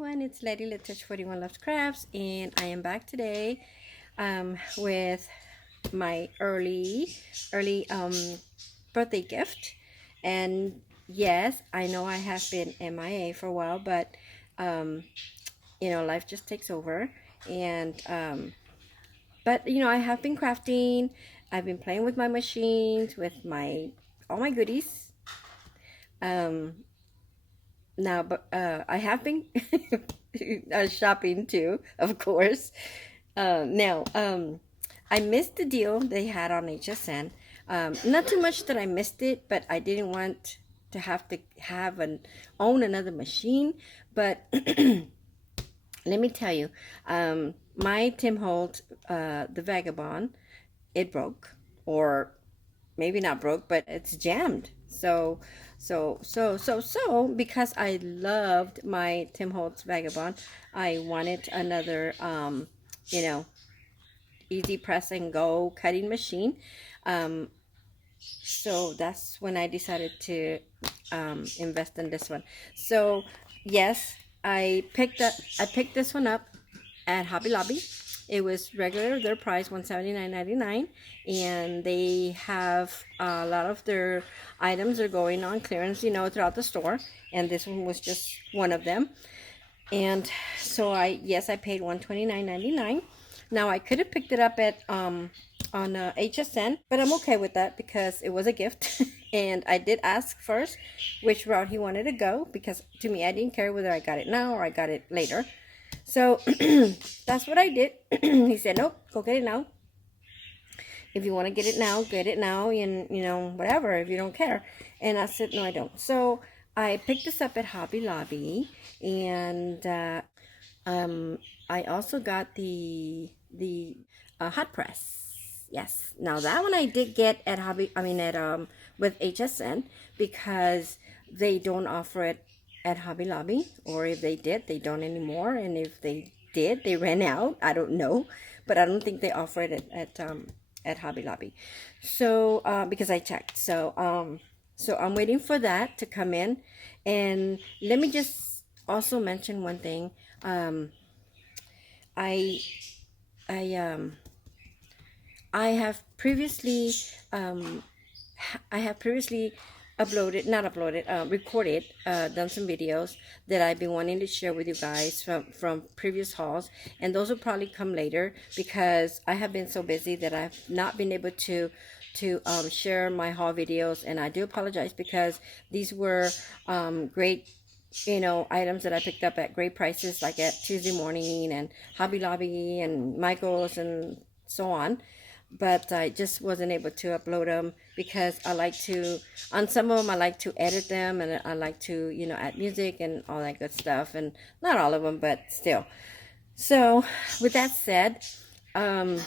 everyone, it's Lady Letouch 41 Loves Crafts, and I am back today with my early birthday gift. And yes, I know I have been MIA for a while, but life just takes over. And but I have been crafting. I've been playing with my machines, with all my goodies. Now, but I have been shopping too, of course. Now, I missed the deal they had on HSN. Not too much that I missed it, but I didn't want to have own another machine. But let me tell you, my Tim Holtz, the Vagabond, it broke, or maybe not broke, but it's jammed. So, because I loved my Tim Holtz Vagabond, I wanted another, easy press and go cutting machine. So that's when I decided to invest in this one. So yes, I picked this one up at Hobby Lobby. It was regular, their price $179.99, and they have a lot of their items are going on clearance, throughout the store, and this one was just one of them. And so I paid $129.99. Now I could have picked it up at on HSN, but I'm okay with that because it was a gift. And I did ask first which route he wanted to go, because to me, I didn't care whether I got it now or I got it later. So that's what I did. He said, nope, go get it now. If you want to get it now, get it now, and whatever, if you don't care. And I said, no, I don't. So I picked this up at Hobby Lobby, and I also got the hot press. Yes. Now that one I did get at with HSN, because they don't offer it at Hobby Lobby, or if they did, they don't anymore. And if they did, they ran out. I don't know, but I don't think they offer it at Hobby Lobby. So because I checked, so I'm waiting for that to come in. And let me just also mention one thing. I have previously recorded, done some videos that I've been wanting to share with you guys from previous hauls, and those will probably come later because I have been so busy that I've not been able to share my haul videos, and I do apologize because these were great items that I picked up at great prices, like at Tuesday Morning and Hobby Lobby and Michael's and so on. But I just wasn't able to upload them because I like to, on some of them, I like to edit them, and I like to, add music and all that good stuff. And not all of them, but still. So with that said, I'm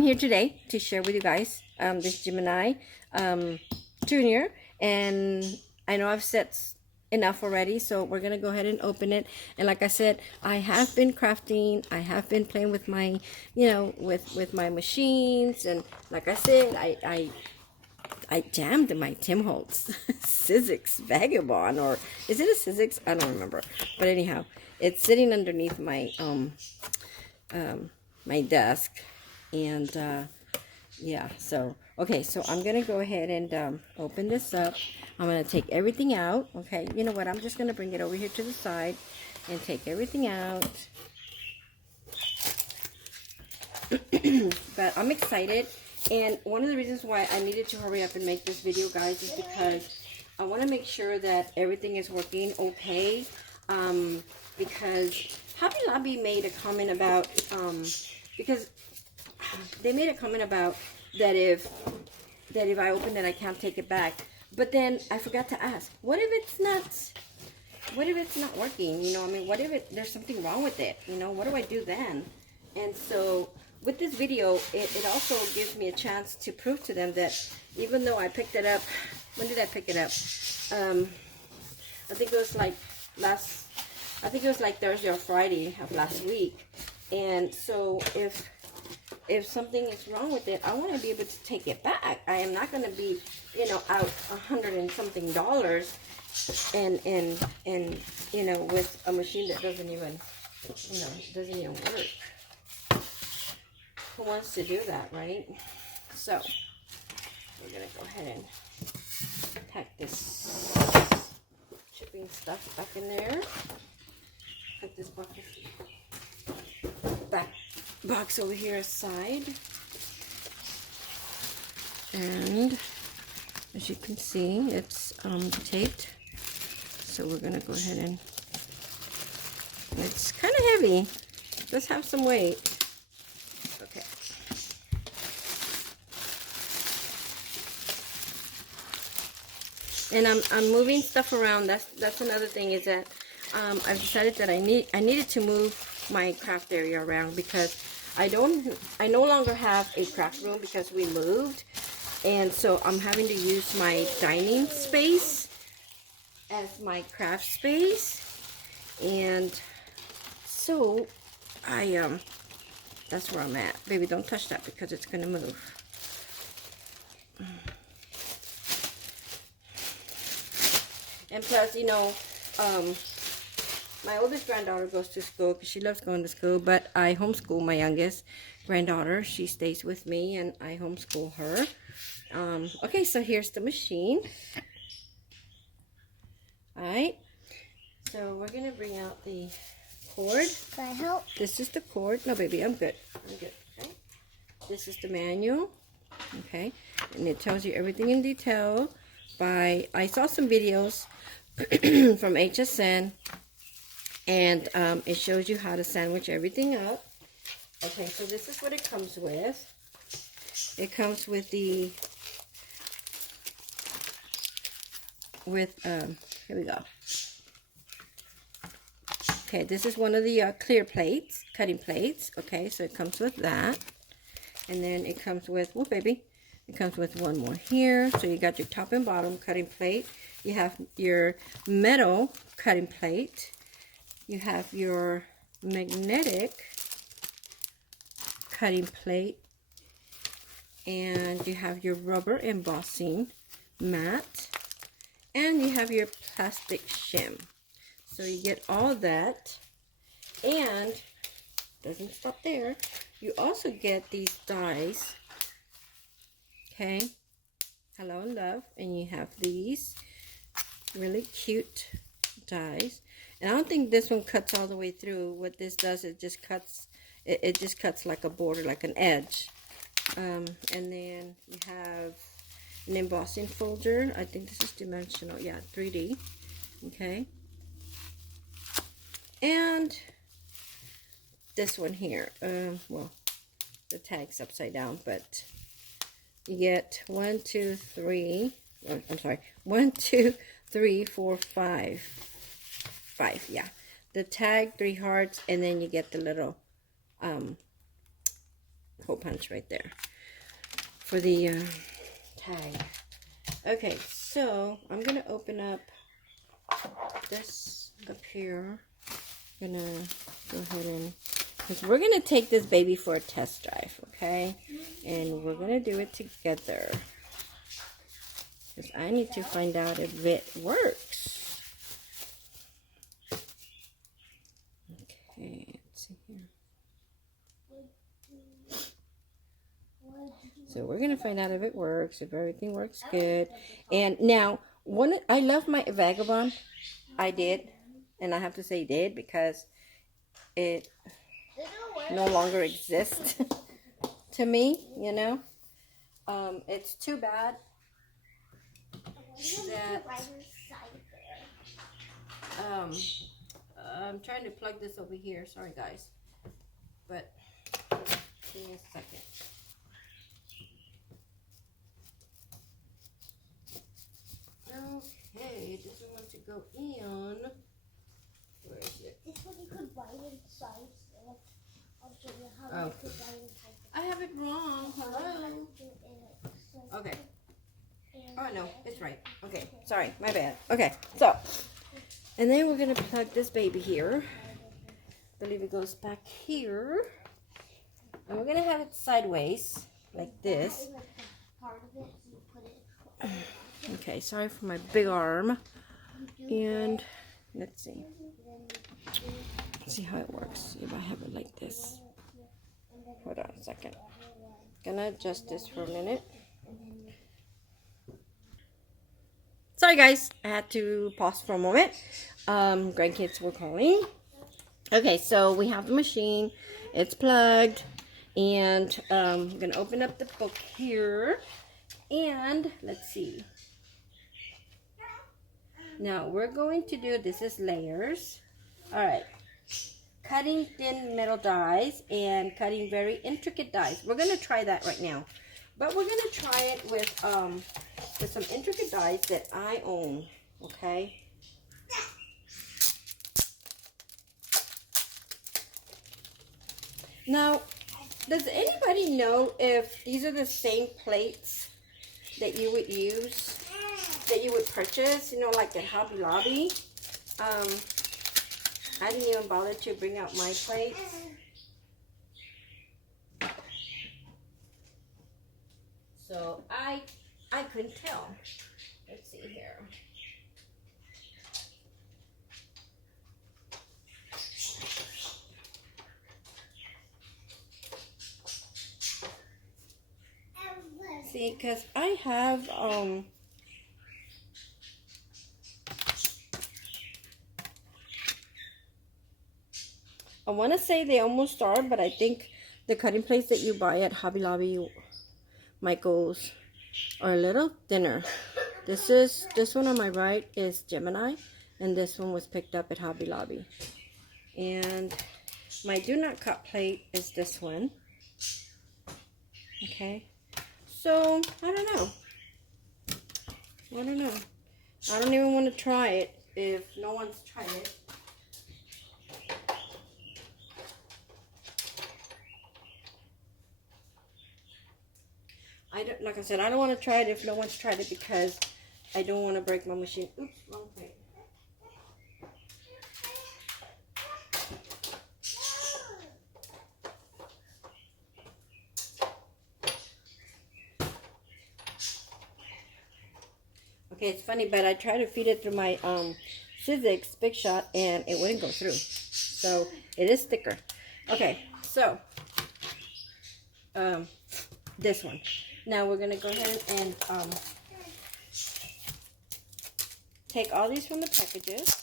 here today to share with you guys this Gemini Jr. And I know I've said enough already, so we're gonna go ahead and open it. And like I said, I have been crafting, I have been playing with my with my machines, and like I said, I jammed my Tim Holtz Sizzix Vagabond, or is it a Sizzix? I don't remember, but anyhow, it's sitting underneath my my desk. And yeah, so okay, so I'm gonna go ahead and open this up. I'm gonna take everything out. Okay, you know what, I'm just gonna bring it over here to the side and take everything out. But I'm excited, and one of the reasons why I needed to hurry up and make this video, guys, is because I want to make sure that everything is working okay. Because Hobby Lobby made a comment about because they made a comment about that if I open it, I can't take it back. But then I forgot to ask, what if it's not working? What if there's something wrong with it? What do I do then? And so with this video, it also gives me a chance to prove to them that even though I picked it up, when did I pick it up? I think it was like Thursday or Friday of last week. And so if something is wrong with it, I want to be able to take it back. I am not going to be, out $100 and something and you know, with a machine that doesn't even, you know, doesn't even work. Who wants to do that, right? So we're gonna go ahead and pack this shipping stuff back in there. Put this back box over here aside. And as you can see, it's taped. So we're gonna go ahead and, it's kind of heavy. It does have some weight. Okay. And I'm moving stuff around. That's another thing, is that I've decided that I needed to move my craft area around, because I no longer have a craft room because we moved, and so I'm having to use my dining space as my craft space. And so that's where I'm at. Baby, don't touch that because it's gonna move. And plus, you know, my oldest granddaughter goes to school because she loves going to school, but I homeschool my youngest granddaughter. She stays with me and I homeschool her. Okay, so here's the machine. Alright, so we're going to bring out the cord. Can I help? This is the cord. No, baby, I'm good. I'm good. Okay. This is the manual. Okay, and it tells you everything in detail. I saw some videos from HSN, and it shows you how to sandwich everything up. Okay, so this is what it comes with. It comes with the, here we go. Okay, this is one of the clear plates, cutting plates. Okay, so it comes with that. And then it comes with, oh baby, it comes with one more here. So you got your top and bottom cutting plate. You have your metal cutting plate. You have your magnetic cutting plate. And you have your rubber embossing mat. And you have your plastic shim. So you get all that. And doesn't stop there. You also get these dies. Okay, hello and love, and you have these really cute dies. And I don't think this one cuts all the way through. What this does, it just cuts. It just cuts like a border, like an edge. And then you have an embossing folder. I think this is dimensional. Yeah, 3D. Okay. And this one here. Well, the tag's upside down, but you get 1, 2, 3. Oh, I'm sorry. 1, 2, 3, 4, 5. 5, yeah. The tag, 3 hearts, and then you get the little hole punch right there for the tag. Okay, so I'm gonna open up this up here. I'm gonna go ahead and, because we're gonna take this baby for a test drive, okay? And we're gonna do it together, because I need to find out if it works. Okay, let's see here. So we're gonna find out if it works, if everything works good. And now, I love my Vagabond. I did, and I have to say did, because it no longer exists to me, you know. It's too bad that I'm trying to plug this over here. Sorry guys, but give me a second. Okay, it doesn't want to go in. Where is it? This one you could write inside. I'll show you how you could write inside. I have it wrong. Hello. Okay. Oh no, it's right. Okay, sorry, my bad. Okay, so, and then we're gonna plug this baby here. I believe it goes back here. And we're gonna have it sideways, like this. Part of it, you put it. Okay, sorry for my big arm. And let's see. See how it works if I have it like this. Hold on a second. Gonna adjust this for a minute. Sorry guys, I had to pause for a moment. Grandkids were calling. Okay, so we have the machine. It's plugged. And I'm gonna open up the book here. And let's see. Now we're going to do, this is layers. Alright. Cutting thin metal dies and cutting very intricate dies. We're going to try that right now. But we're going to try it with some intricate dies that I own. Okay. Now, does anybody know if these are the same plates that you would use, that you would purchase, you know, like at Hobby Lobby? I didn't even bother to bring out my plates. So I couldn't tell. Let's see here. See, because I have I want to say they almost are, but I think the cutting plates that you buy at Hobby Lobby, Michael's, are a little thinner. This one on my right is Gemini, and this one was picked up at Hobby Lobby. And my do not cut plate is this one. Okay, so I don't know. I don't even want to try it if no one's tried it. Like I said, I don't want to try it if no one's tried it because I don't want to break my machine. Oops, wrong plate. Okay, it's funny, but I tried to feed it through my Sizzix Big Shot and it wouldn't go through. So it is thicker. Okay, so this one. Now we're gonna go ahead and take all these from the packages.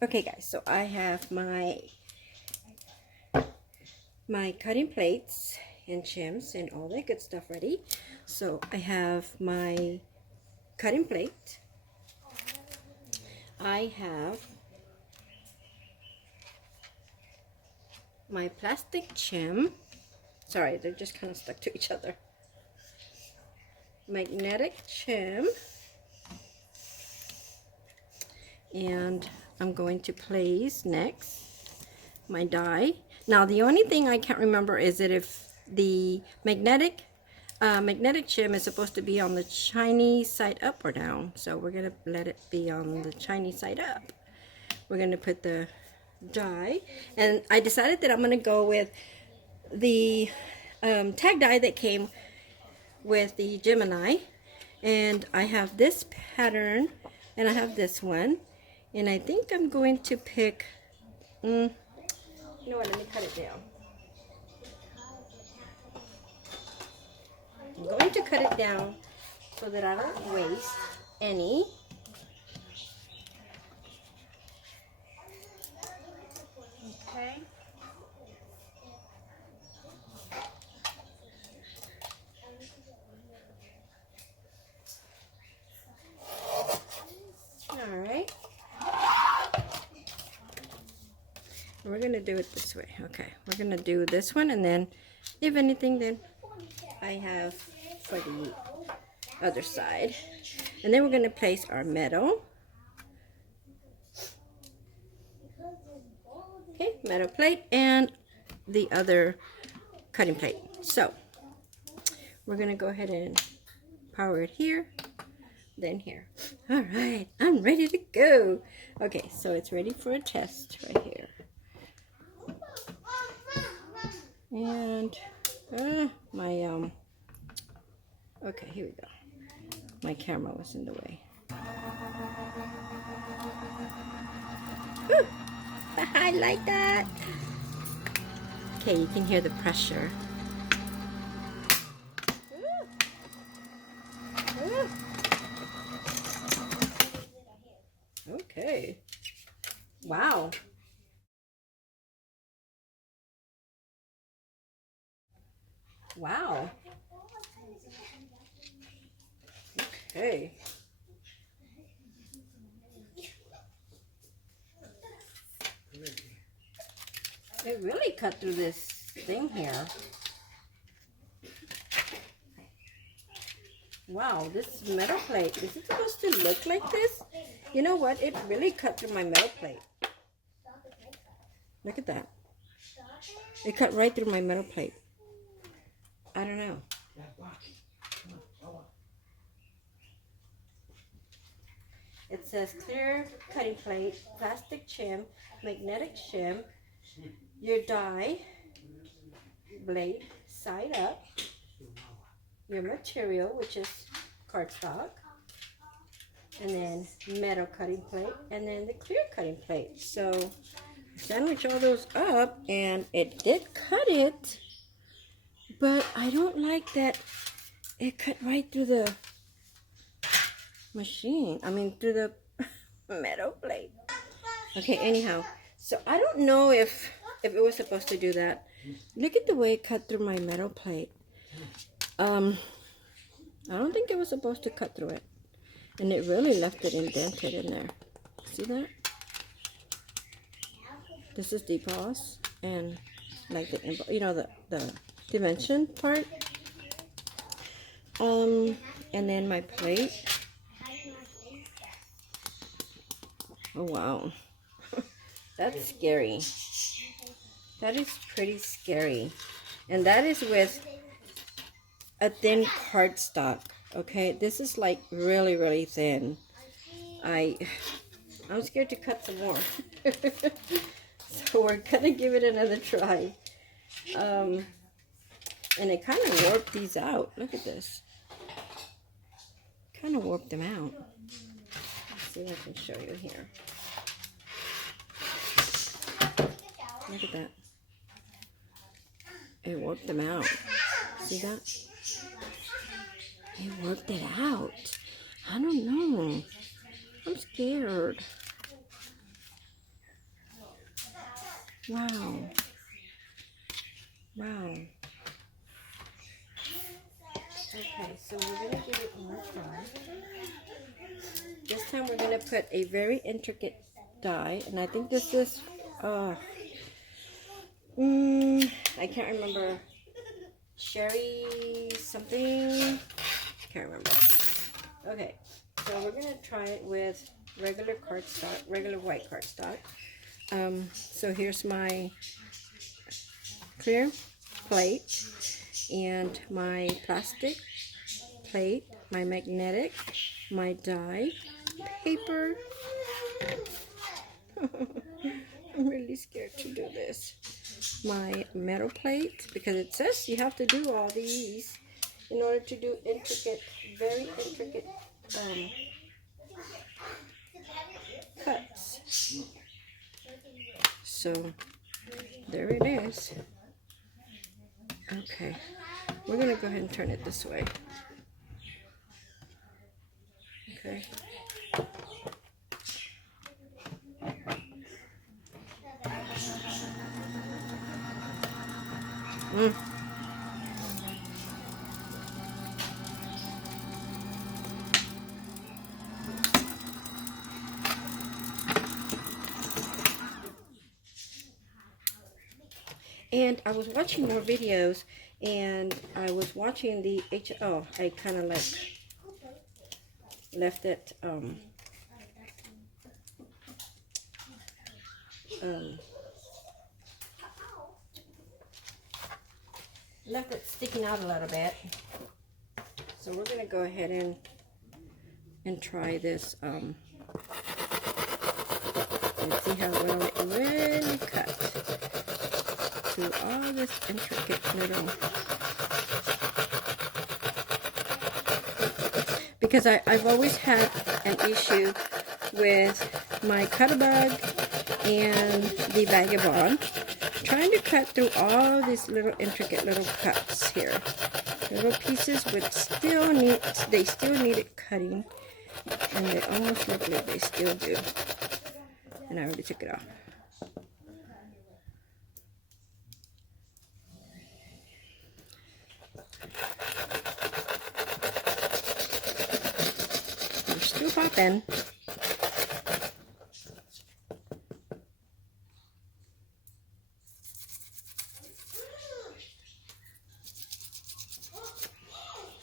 Okay guys, so I have my cutting plates and shims and all that good stuff ready. So I have my cutting plate. I have my plastic shim. Sorry, they're just kind of stuck to each other. Magnetic shim. And I'm going to place next my die. Now the only thing I can't remember is that if the magnetic shim is supposed to be on the Chinese side up or down. So we're going to let it be on the Chinese side up. We're going to put the die. And I decided that I'm going to go with the tag die that came with the Gemini. And I have this pattern and I have this one. And I think I'm going to pick, you know what, let me cut it down. I'm going to cut it down so that I don't waste any. Okay. Alright. We're going to do it this way. Okay. We're going to do this one and then, if anything, then I have for the other side. And then we're going to place our metal. Okay, metal plate and the other cutting plate. So, we're going to go ahead and power it here, then here. Alright, I'm ready to go. Okay, so it's ready for a test right here. And my okay, here we go. My camera was in the way. Woo. I like that. Okay, you can hear the pressure. Okay. Wow. Wow. Okay. It really cut through this thing here. Wow, this metal plate. Is it supposed to look like this? You know what? It really cut through my metal plate. Look at that. It cut right through my metal plate. I don't know. It says clear cutting plate, plastic shim, magnetic shim, your die, blade side up, your material, which is cardstock, and then metal cutting plate, and then the clear cutting plate. So sandwich all those up, and it did cut it, but I don't like that it cut right through the machine. I mean, through the metal plate. Okay, anyhow, so I don't know if it was supposed to do that. Look at the way it cut through my metal plate. I don't think it was supposed to cut through it, and it really left it indented in there. See that? This is DPOS, and like the, you know, the dimension part. And then my plate. Oh wow, that's scary. That is pretty scary, and that is with a thin cardstock. Okay, this is like really, really thin. I'm scared to cut some more. So we're gonna give it another try. And it kind of warped these out. Look at this. Kind of warped them out. Let's see if I can show you here. Look at that. It warped them out. See that? It worked it out. I don't know. I'm scared. Wow. Wow. Okay, so we're going to give it one more try. This time we're going to put a very intricate die, and I think this is, I can't remember, Sherry something, can't remember. Okay, so we're going to try it with regular cardstock, regular white cardstock. So here's my clear plate and my plastic plate, my magnetic, my die, paper. I'm really scared to do this. My metal plate, because it says you have to do all these in order to do intricate, very intricate cuts. So there it is. Okay, we're gonna go ahead and turn it this way. Okay. And I was watching more videos, and I was watching the I kind of like left it left it sticking out a little bit. So we're gonna go ahead and try this and see how well it really cut through all this intricate little, because I've always had an issue with my Cut-A-Bug and the Vagabond trying to cut through all these little intricate little cuts here. Little pieces would still needed cutting, and they almost look like they still do. And I already took it off. They're still popping.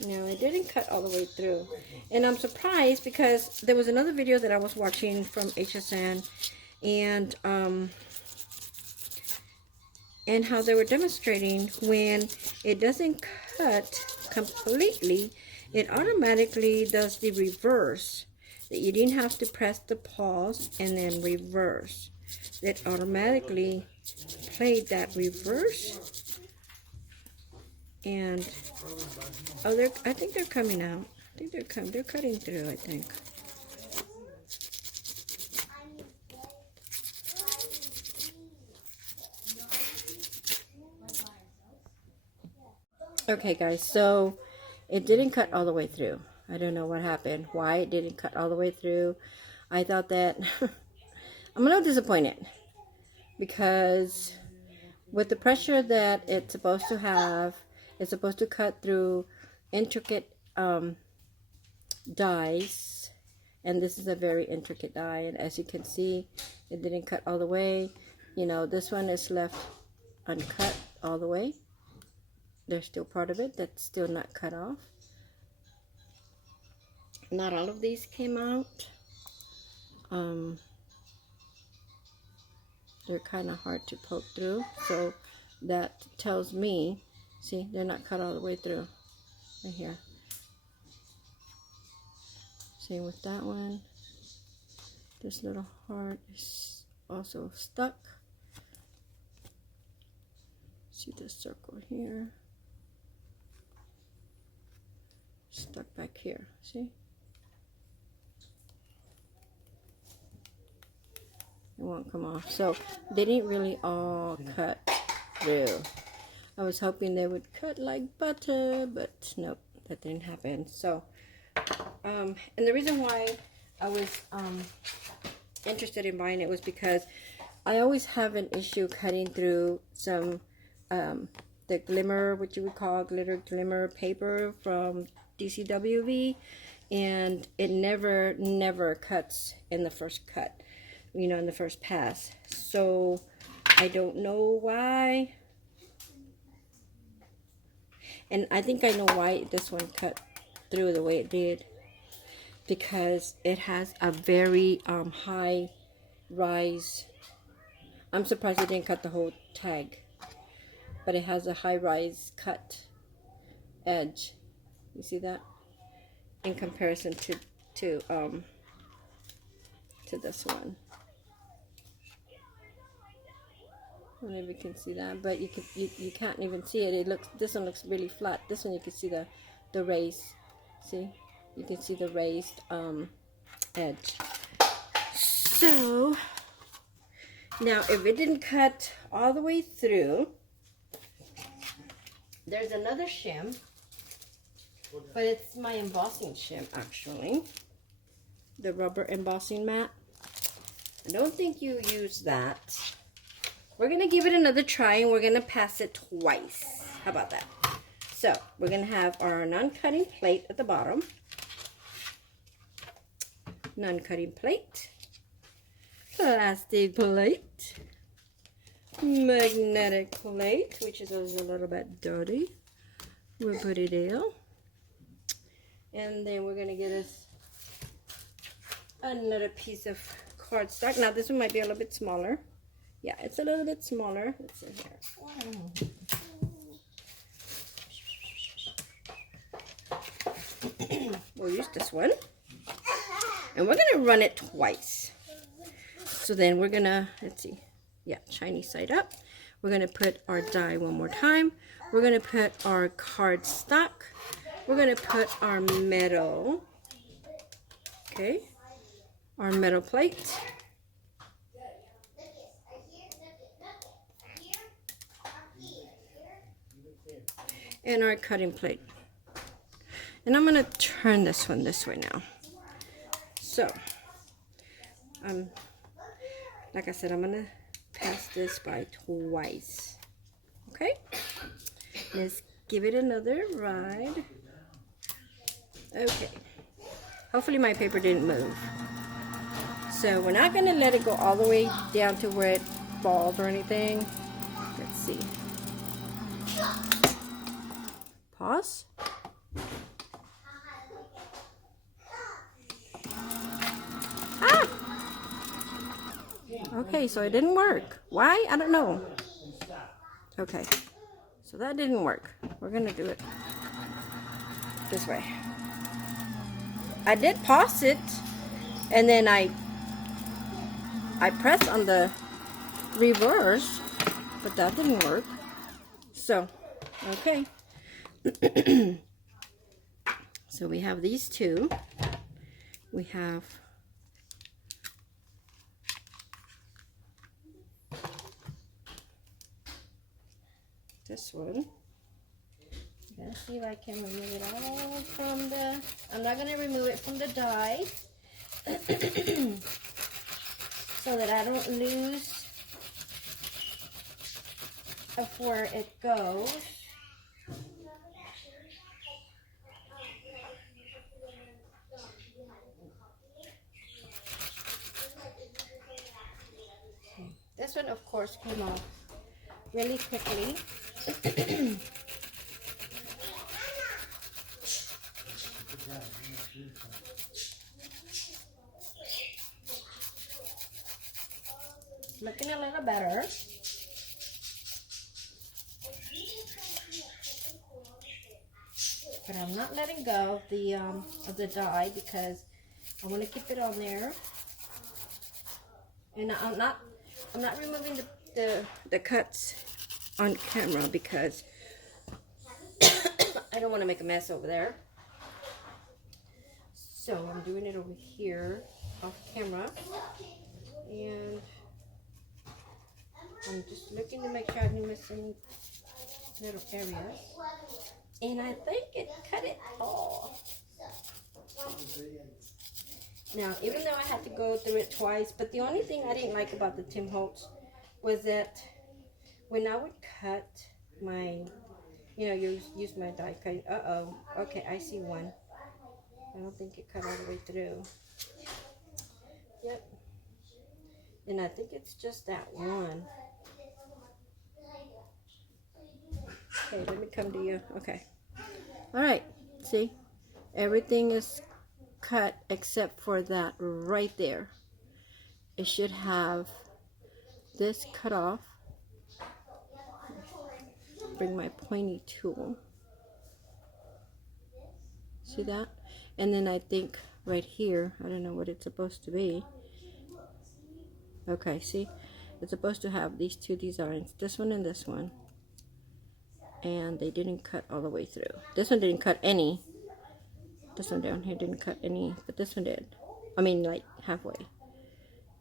No, it didn't cut all the way through. And I'm surprised because there was another video that I was watching from HSN and how they were demonstrating when it doesn't cut completely, it automatically does the reverse. That you didn't have to press the pause and then reverse. It automatically played that reverse. And oh, I think they're coming out. I think they're cutting through, I think. Okay, guys, so it didn't cut all the way through. I don't know what happened, why it didn't cut all the way through. I thought that I'm a little disappointed because with the pressure that it's supposed to have, it's supposed to cut through intricate dies, and this is a very intricate die, and as you can see, it didn't cut all the way. You know, this one is left uncut all the way. There's still part of it that's still not cut off. Not all of these came out. They're kind of hard to poke through, so that tells me, see, they're not cut all the way through right here. Same with that one. This little heart is also stuck. See the circle here? Stuck back here, see? It won't come off. So they didn't really all cut through. I was hoping they would cut like butter, but nope, that didn't happen. So, and the reason why I was interested in buying it was because I always have an issue cutting through some the glimmer, what you would call glitter glimmer paper from DCWV, and it never cuts in the first cut, you know, in the first pass. So I don't know why, and I think I know why this one cut through the way it did, because it has a very high rise. I'm surprised it didn't cut the whole tag, but it has a high rise cut edge. You see that? In comparison to this one. I don't know if you can see that, but you can't even see it. This one looks really flat. This one you can see the raised. See? You can see the raised edge. So now if it didn't cut all the way through, there's another shim, but it's my embossing shim actually. The rubber embossing mat. I don't think you use that. We're going to give it another try and we're going to pass it twice. How about that? So we're going to have our non-cutting plate at the bottom. Non-cutting plate. Plastic plate. Magnetic plate, which is also a little bit dirty. We'll put it there. And then we're going to get us another piece of cardstock. Now this one might be a little bit smaller. Yeah, it's a little bit smaller. Let's see here. We'll use this one. And we're going to run it twice. So then we're going to, let's see. Yeah, Chinese side up. We're going to put our die one more time. We're going to put our cardstock. We're going to put our metal Okay, our metal plate. And our cutting plate. And I'm going to turn this one this way now. So, like I said, I'm going to pass this by twice. Okay? Let's give it another ride. Okay. Hopefully my paper didn't move. So we're not going to let it go all the way down to where it falls or anything. Let's see. Pause. Ah! Okay, so it didn't work. Why? I don't know. Okay, so that didn't work. We're going to do it this way. I did pause it, and then I pressed on the reverse, but that didn't work. So, okay. So we have these two. We have this one. Let's see if I can remove it all from the, I'm not going to remove it from the die so that I don't lose of where it goes. This one, of course, came off really quickly. Looking a little better. But I'm not letting go of the die because I want to keep it on there. And I'm not removing the cuts on camera because I don't want to make a mess over there. So I'm doing it over here off camera, and I'm just looking to make sure I didn't miss any little areas. And I think it cut it off. Now, even though I had to go through it twice, but the only thing I didn't like about the Tim Holtz was that when I would cut my, use my die cutting. Okay, I see one. I don't think it cut all the way through. Yep. And I think it's just that one. Okay, let me come to you. Okay. All right. See? Everything is cut except for that right there. It should have this cut off. Bring my pointy tool. See that? And then I think right here, I don't know what it's supposed to be. Okay, see? It's supposed to have these two designs, this one and this one. And they didn't cut all the way through. This one didn't cut any. This one down here didn't cut any, but this one did. I mean, like halfway.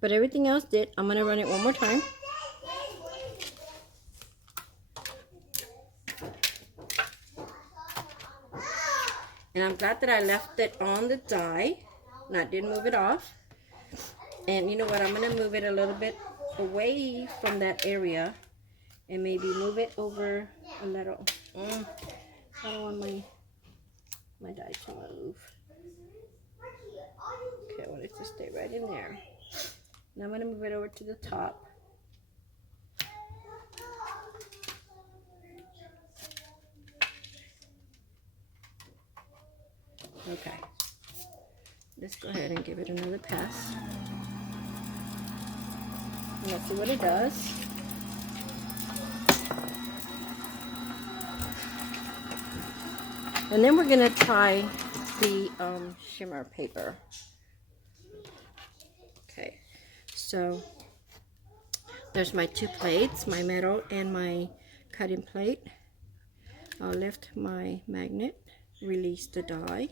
But everything else did. I'm going to run it one more time. And I'm glad that I left it on the die. And I didn't move it off. And you know what? I'm going to move it a little bit away from that area. And maybe move it over a little. I don't want my die to move. Okay, I want it to stay right in there. Now I'm going to move it over to the top. Okay. Let's go ahead and give it another pass. And let's see what it does. And then we're going to try the shimmer paper. Okay, so there's my two plates, my metal and my cutting plate. I'll lift my magnet, release the die,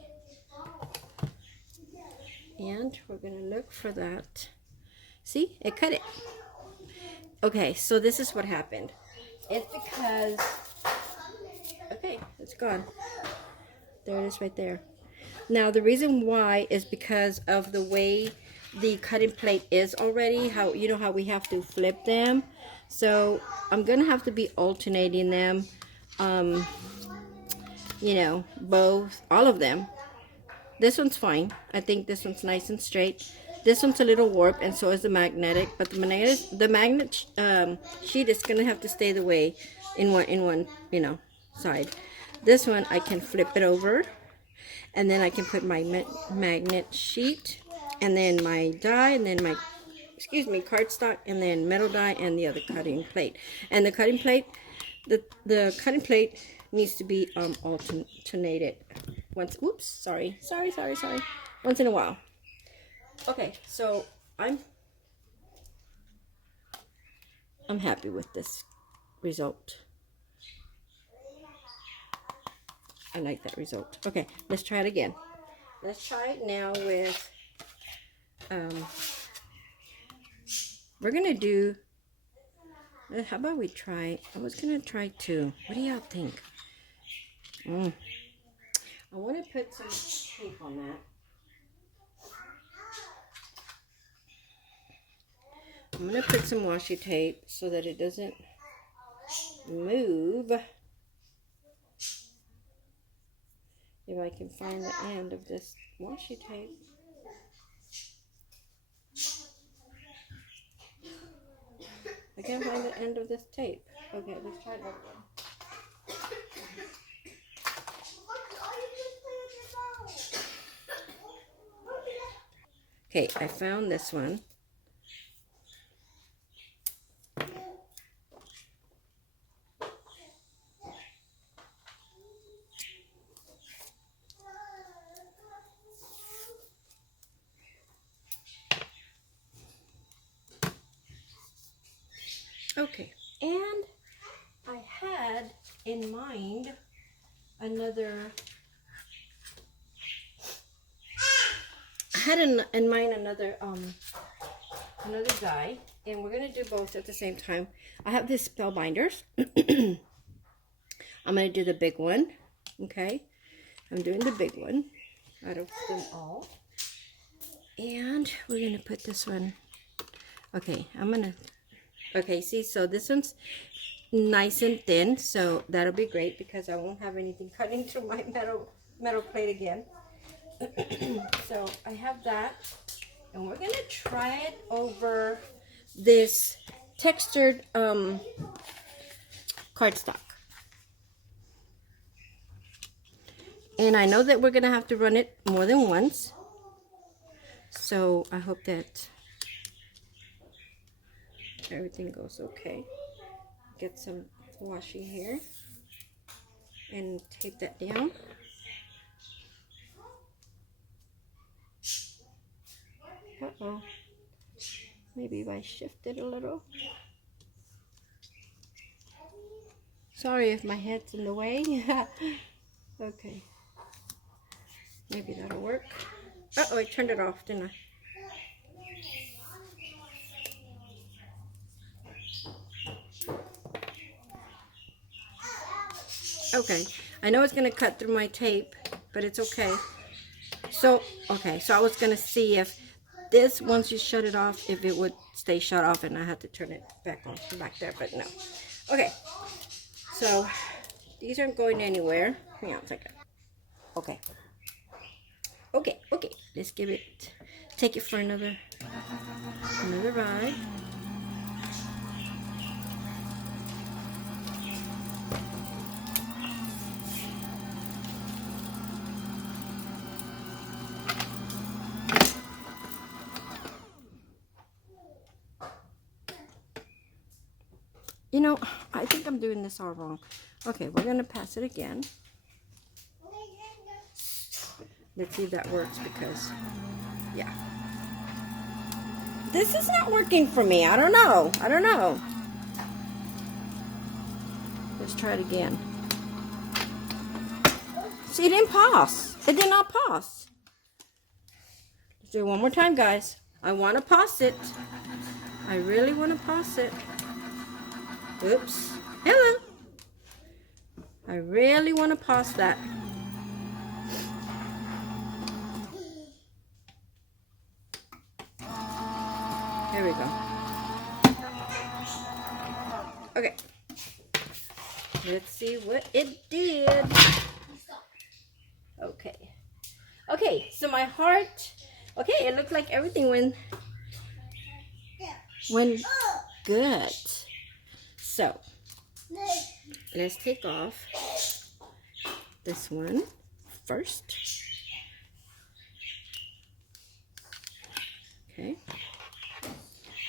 And we're going to look for that. See, it cut it. Okay, so this is what happened. It's because, okay, it's gone. There it is right there. Now, the reason why is because of the way the cutting plate is already. How, you know how we have to flip them? So, I'm going to have to be alternating them. You know, both, all of them. This one's fine. I think this one's nice and straight. This one's a little warped, and so is the magnetic. But the magnet sheet is gonna have to stay the way in one you know side. This one I can flip it over, and then I can put my magnet sheet, and then my die, and then my cardstock, and then metal die, and the other cutting plate. And the cutting plate, the cutting plate needs to be alternated once. Oops, sorry. Once in a while. Okay, so I'm happy with this result. I like that result. Okay, let's try it again. Let's try it now with we're gonna do, how about we try, I was gonna try two. What do y'all think? I want to put some tape on that. I'm going to put some washi tape so that it doesn't move. If I can find the end of this washi tape. I can't find the end of this tape. Okay, let's try that one. Okay, I found this one. Okay, and I had in mind another another die, and we're gonna do both at the same time. I have this spellbinders. I'm gonna do the big one. Okay, I'm doing the big one out of them all, and we're gonna put this one. Okay, okay, see, so this one's nice and thin, so that'll be great because I won't have anything cutting through my metal plate again. So I have that, and we're gonna try it over this textured cardstock. And I know that we're gonna have to run it more than once, so I hope that everything goes okay. Get some washi here and tape that down. Uh-oh. Maybe if I shift it a little. Sorry if my head's in the way. Okay. Maybe that'll work. Uh-oh, I turned it off, didn't I? Okay. I know it's going to cut through my tape, but it's okay. So, okay. So I was going to see if this, once you shut it off, if it would stay shut off, and I had to turn it back on back there, but no. Okay. So these aren't going anywhere. Hang on a second. Okay. Okay. Let's take it for another ride. You know, I think I'm doing this all wrong. Okay, we're gonna pass it again. Let's see if that works, because, yeah. This is not working for me. I don't know. Let's try it again. See, it didn't pause. It did not pause. do it one more time, guys. I want to pause it. I really want to pause it. Oops. Hello. I really want to pause that. There we go. Okay. Let's see what it did. Okay. Okay, so my heart. Okay, it looked like everything went good. So, let's take off this one first. Okay.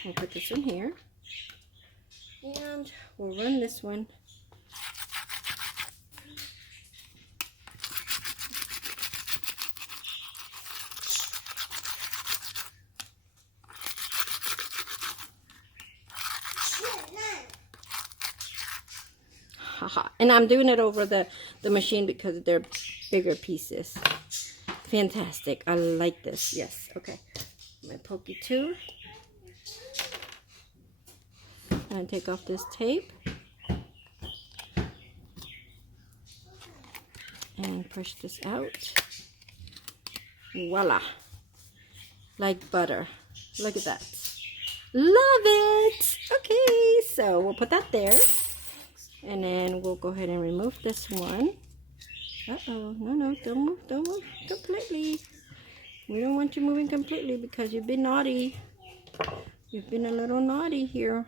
We'll put this in here. And we'll run this one. Haha. And I'm doing it over the machine because they're bigger pieces. Fantastic. I like this. Yes. Okay. My pokey too. And take off this tape. And push this out. Voila. Like butter. Look at that. Love it. Okay. So we'll put that there. And then we'll go ahead and remove this one. Uh-oh. No, don't move completely. We don't want you moving completely because you've been naughty. You've been a little naughty here.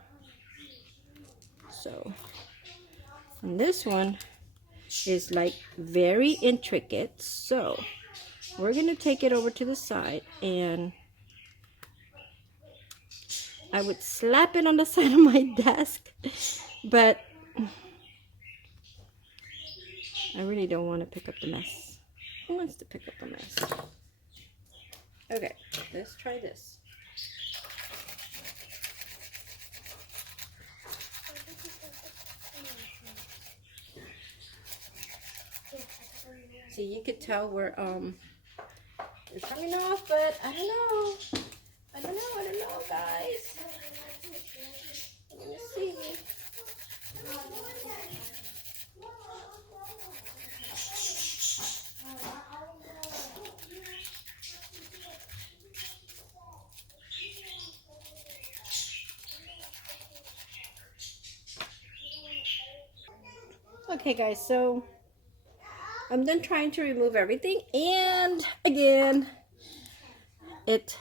So, and this one is like very intricate. So, we're going to take it over to the side and I would slap it on the side of my desk. But I really don't want to pick up the mess. Who wants to pick up the mess? Okay, let's try this. See, you could tell we're it's coming off, but I don't know. I don't know, guys. Let me see. Okay, guys, so I'm done trying to remove everything, and again, it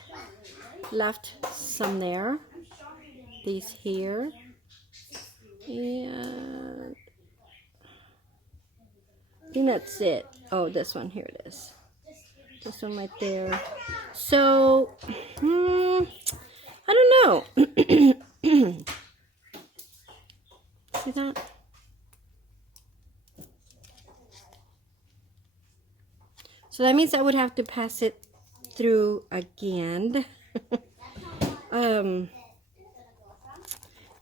left some there. These here, and I think that's it. Oh, this one, here it is. This one right there. So, I don't know. See that? So that means I would have to pass it through again.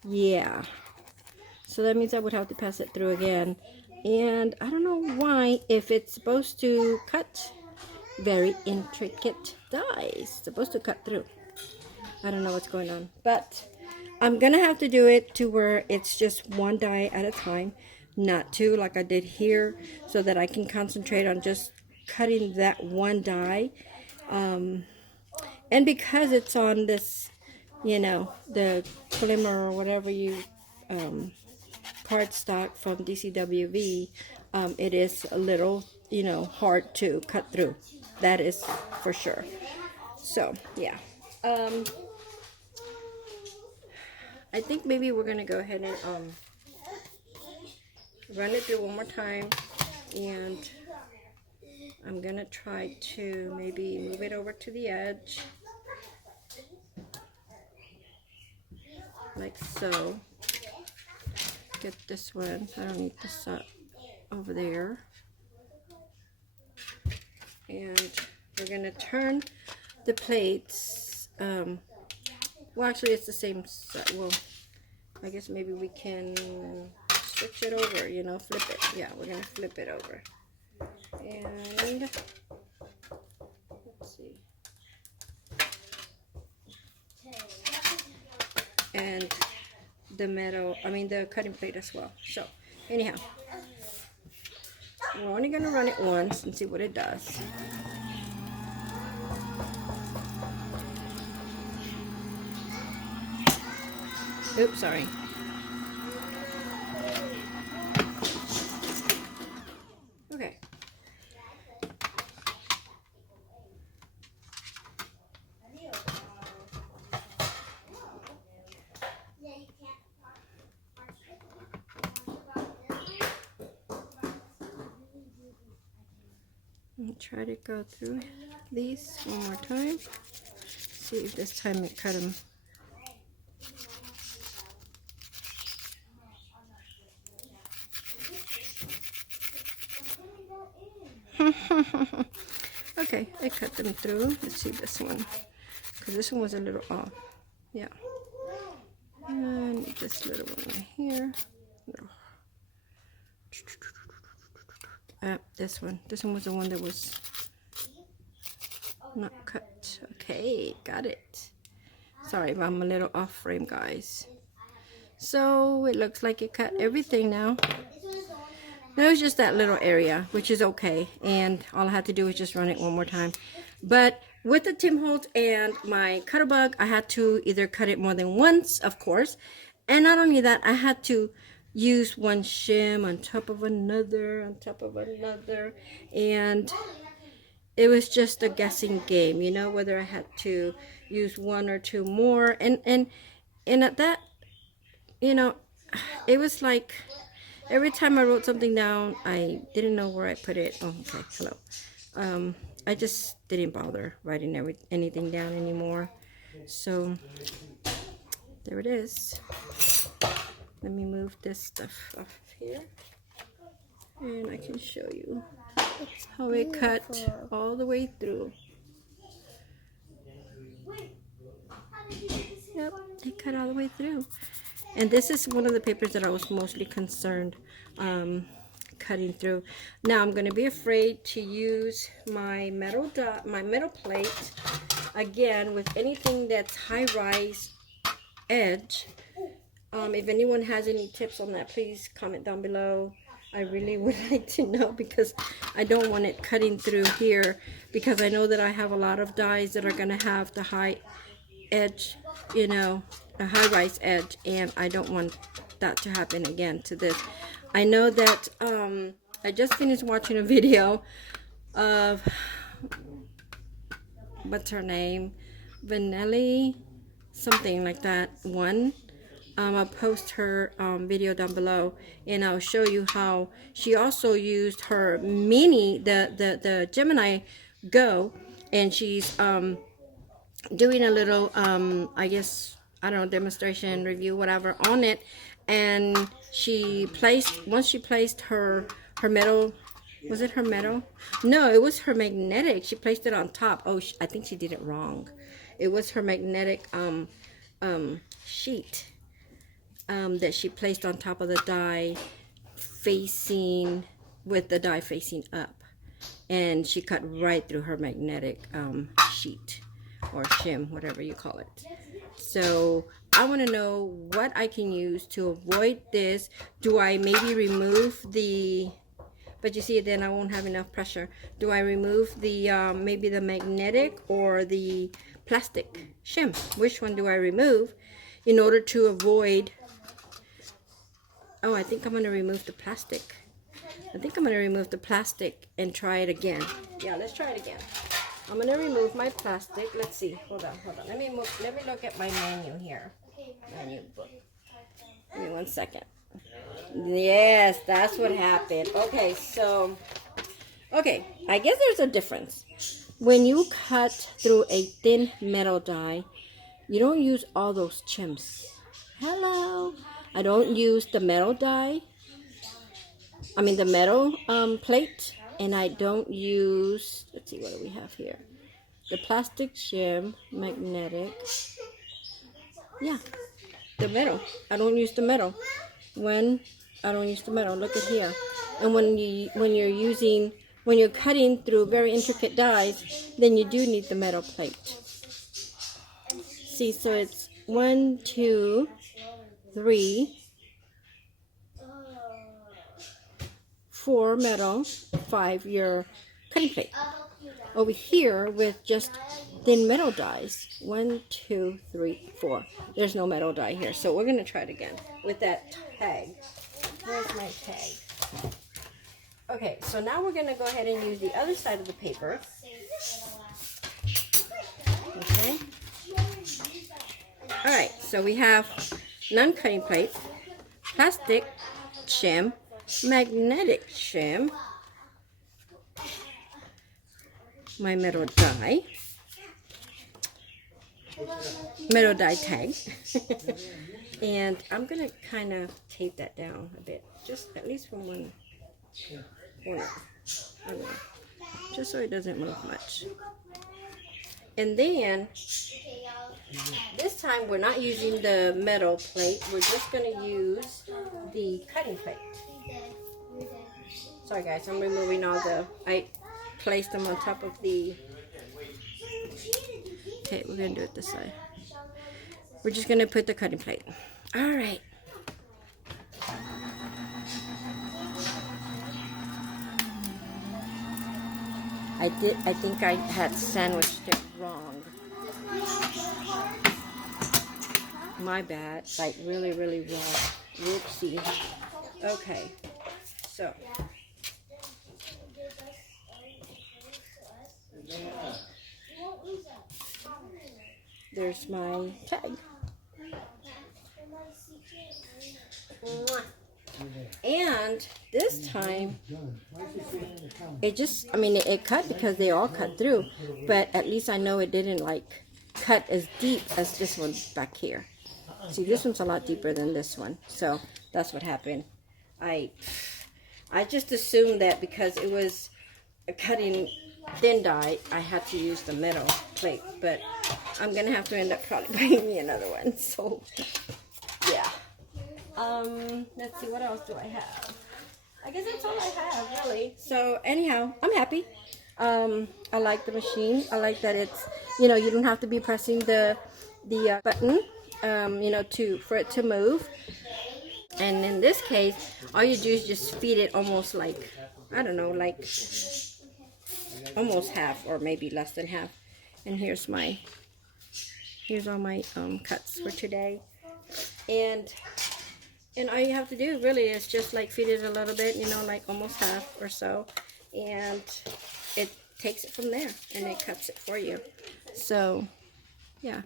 Yeah. So that means I would have to pass it through again. And I don't know why, if it's supposed to cut very intricate dies. It's supposed to cut through. I don't know what's going on. But I'm going to have to do it to where it's just one die at a time. Not two like I did here. So that I can concentrate on just cutting that one die. And because it's on this, you know, the Glimmer or whatever you cardstock from DCWV, it is a little, you know, hard to cut through. That is for sure. So yeah, I think maybe we're gonna go ahead and run it through one more time, and I'm gonna try to maybe move it over to the edge like so. Get this one. I don't need this over there. And we're going to turn the plates. Well, actually, it's the same. Well, I guess maybe we can switch it over, you know, flip it. Yeah, we're going to flip it over. And let's see. and the metal, the cutting plate as well. So anyhow, we're only going to run it once and see what it does. Oops, sorry. Okay. I'll try to go through these one more time. See if this time it cut them. Okay, I cut them through. Let's see this one, because this one was a little off. Yeah. And this little one right here. This one was the one that was not cut. Okay, got it. Sorry, I'm a little off frame, guys. So it looks like it cut everything now. Now it's just that little area, which is okay. And all I had to do is just run it one more time. But with the Tim Holtz and my cutter bug, I had to either cut it more than once, of course. And not only that, I had to use one shim on top of another, and it was just a guessing game, you know, whether I had to use one or two more. And at that, you know, it was like every time I wrote something down, I didn't know where I put it. Oh, okay, hello. I just didn't bother writing anything down anymore. So there it is. Let me move this stuff off here, and I can show you how it cut all the way through. Yep, it cut all the way through. And this is one of the papers that I was mostly concerned cutting through. Now I'm going to be afraid to use my metal plate again with anything that's high-rise edge. If anyone has any tips on that, please comment down below. I really would like to know, because I don't want it cutting through here, because I know that I have a lot of dies that are going to have the high edge, you know, a high-rise edge, and I don't want that to happen again to this. I know that I just finished watching a video of, what's her name, Vanelli, something like that, one. I'll post her video down below, and I'll show you how she also used her mini, the Gemini Go, and she's doing a little I guess, I don't know, demonstration, review, whatever on it. And once she placed her metal, was it her metal? No, it was her magnetic. She placed it on top. Oh, I think she did it wrong. It was her magnetic sheet that she placed on top of the die, with the die facing up, and she cut right through her magnetic sheet, or shim, whatever you call it. So I want to know what I can use to avoid this. Do I maybe remove the, but you see, then I won't have enough pressure. Do I remove the maybe the magnetic or the plastic shim? Which one do I remove in order to avoid? Oh, I think I'm going to remove the plastic. I think I'm going to remove the plastic and try it again. Yeah, let's try it again. I'm going to remove my plastic. Let's see. Hold on. Let me look at my menu here. Menu book. Give me 1 second. Yes, that's what happened. Okay, so, I guess there's a difference. When you cut through a thin metal die, you don't use all those chims. Hello. I don't use the metal die. The metal plate, and I don't use, let's see, what do we have here? The plastic shim, magnetic. Yeah, the metal. I don't use the metal. I don't use the metal, look at here. And when you're cutting through very intricate dies, then you do need the metal plate. See, so 1, 2, 3, 4 metal, 5 your cutting plate. Over here with just thin metal dies. 1, 2, 3, 4. There's no metal die here, so we're gonna try it again with that tag. Where's my tag? Okay, so now we're gonna go ahead and use the other side of the paper. Okay. All right, so we have non-cutting plate, plastic shim, magnetic shim, my metal die tag, and I'm gonna kind of tape that down a bit, just at least from one corner, I don't know, just so it doesn't move much. And then this time we're not using the metal plate, we're just going to use the cutting plate. Sorry guys, I'm removing all I placed them on top of the, okay, we're going to do it this side. We're just going to put the cutting plate. Alright. I think I had sandwiched it wrong. My bad, like really wrong. Whoopsie. Okay, so there's my tag. And this time it just, I mean, it cut because they all cut through, but at least I know it didn't like cut as deep as this one back here. See, this one's a lot deeper than this one, so that's what happened. I just assumed that because it was a cutting thin die, I had to use the metal plate, but I'm gonna have to end up probably buying me another one. So yeah. Let's see, what else do I have? I guess that's all I have, really. So anyhow, I'm happy. I like the machine. I like that it's, you know, you don't have to be pressing the button, you know, for it to move. And in this case, all you do is just feed it almost like, I don't know, like almost half or maybe less than half. And here's all my cuts for today. And all you have to do really is just like feed it a little bit, you know, like almost half or so, and it takes it from there and it cuts it for you. So yeah,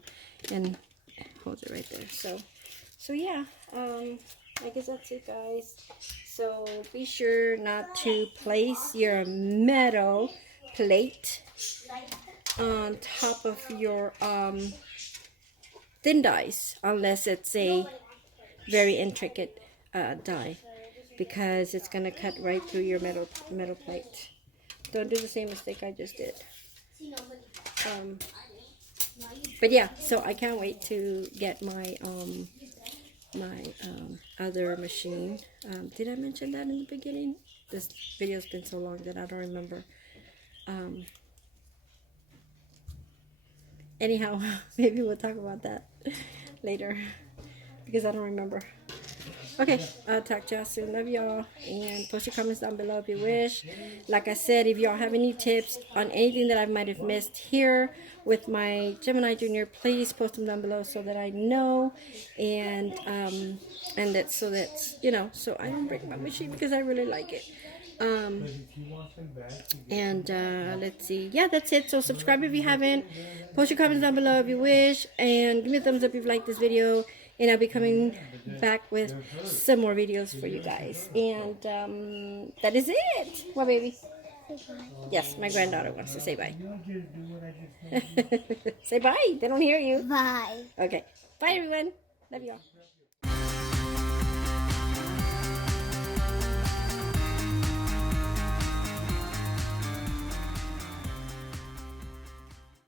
and holds it right there. So yeah, I guess that's it, guys. So be sure not to place your metal plate on top of your thin dies unless it's a very intricate die, because it's gonna cut right through your metal plate. Don't do the same mistake I just did. But yeah, so I can't wait to get my other machine. Did I mention that in the beginning? This video's been so long that I don't remember. Anyhow, maybe we'll talk about that later, because I don't remember. Okay, I'll talk to y'all soon. Love y'all, and post your comments down below if you wish. Like I said, if y'all have any tips on anything that I might have missed here with my Gemini Jr., please post them down below so that I know, and that so that's, you know, so I don't break my machine, because I really like it. Let's see, yeah, that's it. So subscribe if you haven't, post your comments down below if you wish, and give me a thumbs up if you like this video, and I'll be coming back with some more videos for you guys. And that is it. What, baby? Yes, my granddaughter wants to say bye. Say bye. They don't hear you. Bye. Okay, bye everyone. Love y'all.